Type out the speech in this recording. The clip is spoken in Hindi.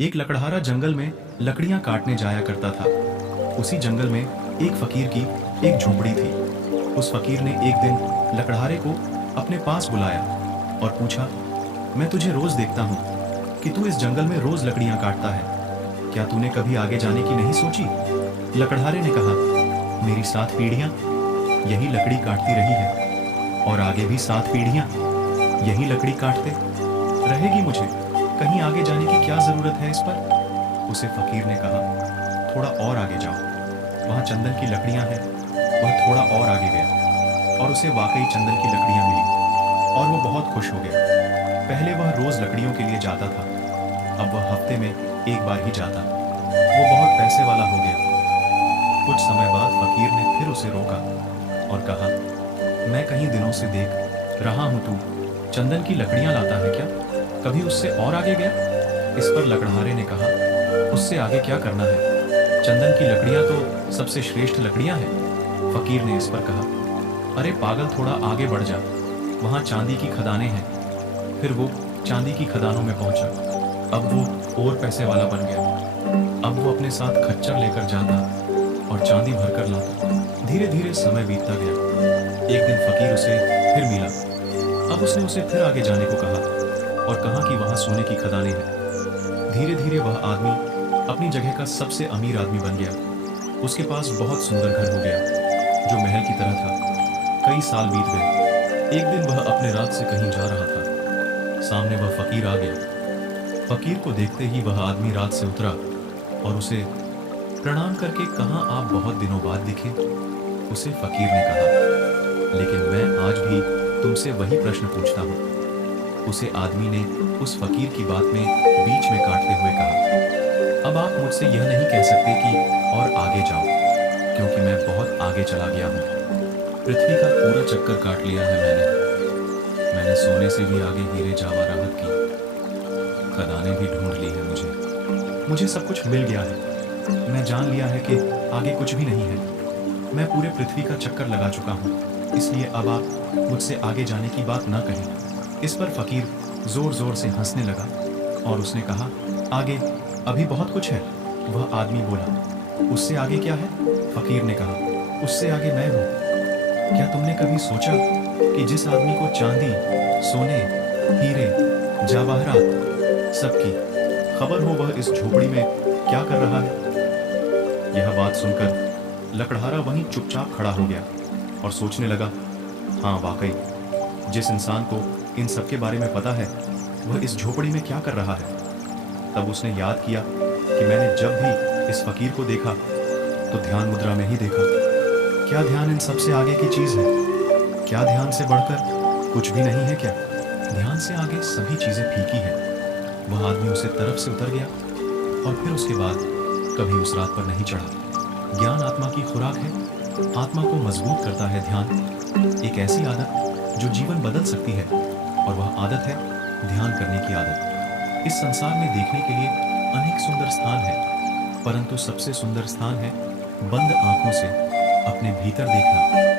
एक लकड़हारा जंगल में लकड़ियां काटने जाया करता था। उसी जंगल में एक फकीर की एक झोपड़ी थी। उस फकीर ने एक दिन लकड़हारे को अपने पास बुलाया और पूछा, मैं तुझे रोज देखता हूँ कि तू इस जंगल में रोज लकड़ियां काटता है। क्या तूने कभी आगे जाने की नहीं सोची? लकड़हारे ने कहा, मेरी 7 पीढ़ियां यही लकड़ी काटती रही है और आगे भी 7 पीढ़ियां यही लकड़ी काटते रहेगी। मुझे कहीं आगे जाने की क्या जरूरत है इस पर? उसे फकीर ने कहा, थोड़ा और आगे जाओ, वहां चंदन की लकड़ियां हैं। वह थोड़ा और आगे गया और उसे वाकई चंदन की लकड़ियां मिली और वो बहुत खुश हो गया। पहले वह रोज लकड़ियों के लिए जाता था, अब वह हफ्ते में एक बार ही जाता। वो बहुत पैसे वाला हो गया। कुछ समय बाद फकीर ने फिर उसे रोका और कहा, मैं कहीं दिनों से देख रहा हूं तू चंदन की लकड़ियां लाता है क्या? कभी उससे और आगे गया? इस पर लकड़हारे ने कहा, उससे आगे क्या करना है? चंदन की लकड़ियां तो सबसे श्रेष्ठ लकड़ियां हैं। फकीर ने इस पर कहा, अरे पागल, थोड़ा आगे बढ़ जा, वहां चांदी की खदानें हैं। फिर वो चांदी की खदानों में पहुंचा। अब वो और पैसे वाला बन गया। अब वो अपने साथ खच्चर लेकर जाता और चांदी भरकर लाता। धीरे धीरे समय बीतता गया। एक दिन फकीर उसे फिर मिला। अब उसने उसे फिर आगे जाने को कहा और कहा कि वहां सोने की खदानें हैं। धीरे धीरे वह आदमी अपनी जगह का सबसे अमीर आदमी बन गया। उसके पास बहुत सुंदर घर हो गया जो महल की तरह था। कई साल बीत गए। एक दिन वह अपने रात से कहीं जा रहा था। सामने वह फकीर आ गया। फकीर को देखते ही वह आदमी रात से उतरा और उसे प्रणाम करके कहा, आप बहुत दिनों बाद दिखे। उसे फकीर ने कहा, लेकिन मैं आज भी तुमसे वही प्रश्न पूछता हूँ। उसे आदमी ने उस फकीर की बात में बीच में काटते हुए कहा, अब आप मुझसे यह नहीं कह सकते कि और आगे जाओ, क्योंकि मैं बहुत आगे चला गया हूँ। पृथ्वी का पूरा चक्कर काट लिया है मैंने सोने से भी आगे हीरे जवाहरात की खदानें भी ढूंढ ली है। मुझे सब कुछ मिल गया है। मैं जान लिया है कि आगे कुछ भी नहीं है। मैं पूरे पृथ्वी का चक्कर लगा चुका हूँ, इसलिए अब आप मुझसे आगे जाने की बात ना कहें। इस पर फकीर जोर जोर से हंसने लगा और उसने कहा, आगे अभी बहुत कुछ है। वह आदमी बोला, उससे आगे क्या है? फकीर ने कहा, उससे आगे मैं हूँ। क्या तुमने कभी सोचा कि जिस आदमी को चांदी, सोने, हीरे, जवाहरात सबकी खबर हो, वह इस झोपड़ी में क्या कर रहा है? यह बात सुनकर लकड़हारा वहीं चुपचाप खड़ा हो गया और सोचने लगा, हाँ वाकई, जिस इंसान को इन सब के बारे में पता है वह इस झोपड़ी में क्या कर रहा है। तब उसने याद किया कि मैंने जब भी इस फकीर को देखा तो ध्यान मुद्रा में ही देखा। क्या ध्यान इन सबसे आगे की चीज है? क्या ध्यान से बढ़कर कुछ भी नहीं है क्या? ध्यान से आगे सभी चीजें फीकी है। वह आदमी उसे तरफ से उतर गया और फिर उसके बाद कभी उस रात पर नहीं चढ़ा। ज्ञान आत्मा की खुराक है। आत्मा को मजबूत करता है ध्यान, एक ऐसी आदत जो जीवन बदल सकती है, और वह आदत है ध्यान करने की आदत। इस संसार में देखने के लिए अनेक सुंदर स्थान है, परंतु सबसे सुंदर स्थान है बंद आंखों से अपने भीतर देखना।